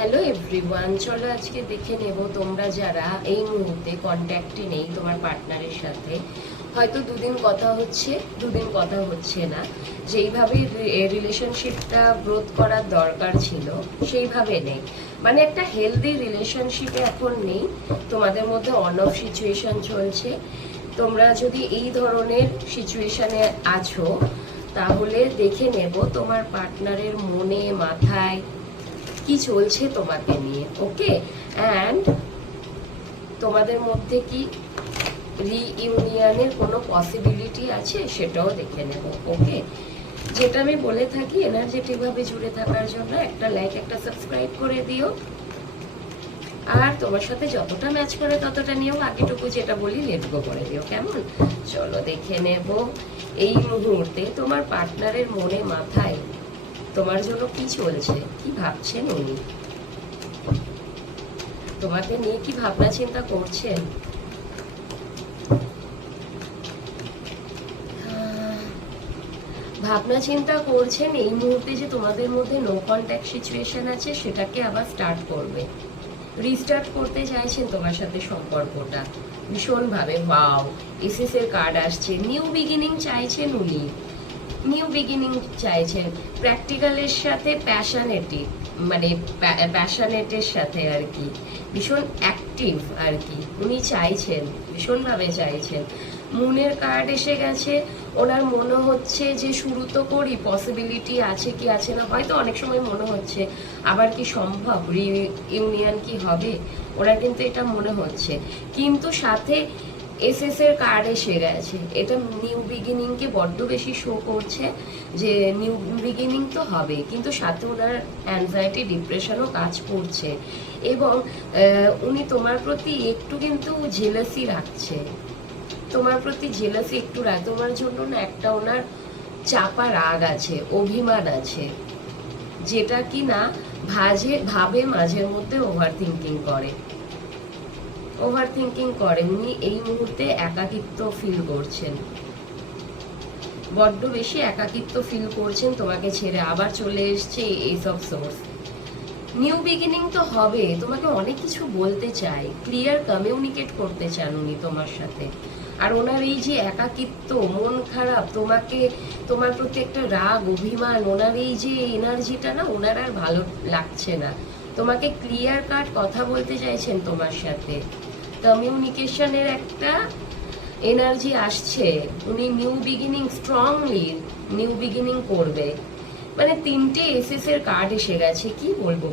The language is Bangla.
হ্যালো এভরিওয়ান, চলো আজকে দেখে নেব তোমরা যারা এই মুহূর্তে কন্ট্যাক্টে নেই তোমার পার্টনারের সাথে, হয়তো দুদিন কথা হচ্ছে দুদিন কথা হচ্ছে না, যেইভাবে রিলেশনশিপটা গ্রোথ করার দরকার ছিল সেইভাবে নেই, মানে একটা হেলদি রিলেশনশিপে এখন নেই, তোমাদের মধ্যে অন অফ সিচুয়েশন চলছে। তোমরা যদি এই ধরনের সিচুয়েশনে আছো তাহলে দেখে নেব তোমার পার্টনারের মনে মাথায় কি চলছে তোমাকে নিয়ে। ওকে, অ্যান্ড তোমাদের মধ্যে কি রিইউনিয়নের কোনো পসিবিলিটি আছে সেটাও দেখে নেব। ওকে, যেটা আমি বলে থাকি এনার্জেটিক ভাবে জুড়ে থাকার জন্য একটা লাইক একটা সাবস্ক্রাইব করে দিও, আর তোমার সাথে যতটা ম্যাচ করে ততটা নিও, বাকিটুকু যেটা বলি লেট গো করে দিও, কেমন? চলো দেখে নেব এই মুহূর্তে তোমার পার্টনারের মনে মাথায় তোমার জন্য কি চলছে, কি ভাবছেন উনি, তোমাকে নিয়ে কি ভাবনা চিন্তা করছেন। ভাবনা চিন্তা করছেন এই মুহূর্তে যে তোমাদের মধ্যে নো কন্ট্যাক্ট সিচুয়েশন আছে সেটাকে আবার স্টার্ট করবে, রিস্টার্ট করতে চাইছেন তোমার সাথে সম্পর্কটা ভীষণভাবে। ওয়াও, এসএস এর কার্ড আসছে, নিউ বিগিনিং চাইছেন উনি, নিউ বিগিনিং চাইছেন, প্র্যাকটিক্যালের সাথে প্যাশনেটিভ, মানে প্যাশনেটের সাথে আর কি, ভীষণ অ্যাক্টিভ আর কি উনি চাইছেন, ভীষণভাবে চাইছেন। মুনের কার্ড এসে গেছে, ওনার মনে হচ্ছে যে শুরু তো করি, পসিবিলিটি আছে কি আছে না, হয়তো অনেক সময় মনে হচ্ছে আবার কি সম্ভব, রিইউনিয়ন কি হবে, ওনার কিন্তু এটা মনে হচ্ছে, কিন্তু সাথে এসএস এর কার্ড এসে গেছে, এটা নিউ বিগিনিং কে বড্ড বেশি শো করছে যে নিউ বিগিনিং তো হবে, কিন্তু সাথে ওনার অ্যাংজাইটি ডিপ্রেশনও কাজ করছে, এবং উনি তোমার প্রতি একটু কিন্তু জেলাসি রাখছে, তোমার প্রতি জেলাসি একটু রাখ, তোমার জন্য না একটা ওনার চাপা রাগ আছে, অভিমান আছে, যেটা কি না ভাবে মাঝের মধ্যে ওভার থিঙ্কিং করে, ওভার থিঙ্কিং করে। উনি এই মুহূর্তে একাকিত্ব ফিল করছেন, বড্ড বেশি একাকিত্ব ফিল করছেন, তোমাকে ছেড়ে আবার চলে এসছে এইসব সোর্স। নিউ বিগিনিং তো হবে, তোমাকে অনেক কিছু বলতে চাই, ক্লিয়ার কমিউনিকেট করতে চান উনি তোমার সাথে, আর ওনার এই যে একাকিত্ব, মন খারাপ, তোমাকে তোমার প্রতি একটা রাগ অভিমান, ওনার এই যে এনার্জিটা না ওনার আর ভালো লাগছে না, তোমাকে ক্লিয়ার কাট কথা বলতে চাইছেন তোমার সাথে, কমিউনিকেশনের একটা এনার্জি আসছে, উনি new beginning strongly new beginning করবে, মানে তিনটে এসএস এর কার্ড এসে গেছে, কি বলবো।